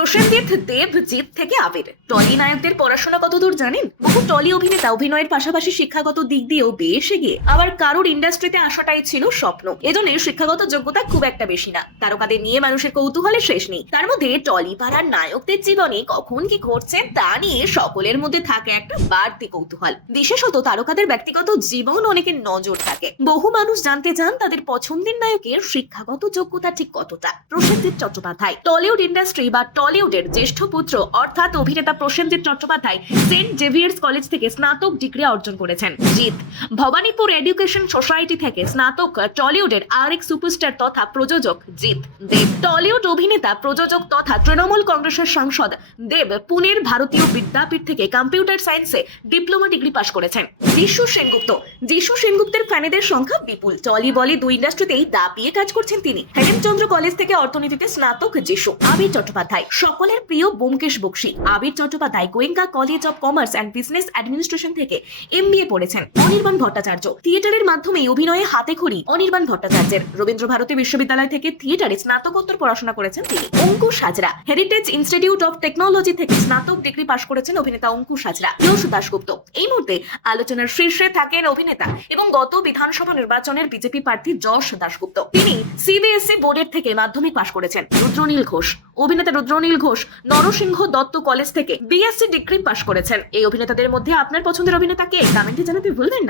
প্রসেনজিৎ, দেব, জিৎ থেকে আবির। টলি নায়কদের পড়াশোনা কতদূর জানেন? বহু টলি অভিনেতা অভিনয়ের পাশাপাশি শিক্ষাগত দিক দিয়েও বেশ এগিয়ে। আবার কারোর ইন্ডাস্ট্রিতে আসাটাই ছিল স্বপ্ন। এজন্য শিক্ষাগত যোগ্যতা খুব একটা বেশি না। তারকাদের নিয়ে মানুষের কৌতূহলের শেষ নেই। তার মধ্যে টলি পাড়ার নায়কদের জীবনে কখন কি ঘটছে তা নিয়ে সকলের মধ্যে থাকে একটা বাড়তি কৌতূহল। বিশেষত তারকাদের ব্যক্তিগত জীবন অনেকের নজর থাকে। বহু মানুষ জানতে চান তাদের পছন্দের নায়কের শিক্ষাগত যোগ্যতা ঠিক কতটা। প্রসেনজিৎ চট্টোপাধ্যায় টলিউড ইন্ডাস্ট্রি বা টলিউডের জ্যেষ্ঠ পুত্র অর্থাৎ অভিনেতা Prosenjit Chattopadhyay Saint Xavier's College থেকে স্নাতক ডিগ্রি অর্জন করেছেন। জিৎ ভবানীপুর এডুকেশন সোসাইটি থেকে স্নাতক। টলিউডের আরেক সুপারস্টার তথা প্রযোজক জিৎ। দেব টলিউড অভিনেতা, প্রযোজক তথা তৃণমূল কংগ্রেসের সাংসদ দেব পুনের ভারতীয় বিদ্যাপীঠ থেকে কম্পিউটার সায়েন্সে ডিপ্লোমা ডিগ্রি পাশ করেছেন। যিশু সেনগুপ্তের ফ্যানেদের সংখ্যা বিপুল। টলি বলি দুই ইন্ডাস্ট্রিতেই দাপিয়ে কাজ করছেন তিনি। হেলেমচন্দ্র কলেজ থেকে অর্থনীতিতে স্নাতক যিশু। আবির চট্টোপাধ্যায় সকলের প্রিয় Byomkesh Bakshi. Abir Chattopadhyay Goenka college of commerce and business administration থেকে MBA পড়েছেন। অনির্বাণ ভট্টাচার্য থিয়েটারের মাধ্যমে অভিনয়ে হাতেখড়ি অনির্বাণ ভট্টাচার্যের। রবীন্দ্র ভারতী বিশ্ববিদ্যালয় থেকে থিয়েটারে স্নাতকোত্তর পড়াশোনা করেছেন তিনি। Ankush Hazra heritage institute of technology থেকে স্নাতক ডিগ্রি পাশ করেছেন অভিনেতা অঙ্কুশ হাজরা। যশ দাশগুপ্ত এই মুহূর্তে আলোচনার শীর্ষে থাকেন অভিনেতা এবং গত বিধানসভা নির্বাচনের বিজেপি প্রার্থী যশ দাশগুপ্ত। তিনি CBSE বোর্ডের থেকে মাধ্যমিক পাশ করেছেন। রুদ্রনীল ঘোষ অভিনেতা রুদ্রনীল ঘোষ নরসিংহ দত্ত কলেজ থেকে BSc ডিগ্রি পাশ করেছেন। এই অভিনেতাদের মধ্যে আপনার পছন্দের অভিনেতা কে? কমেন্টে জানাতে ভুলবেন না।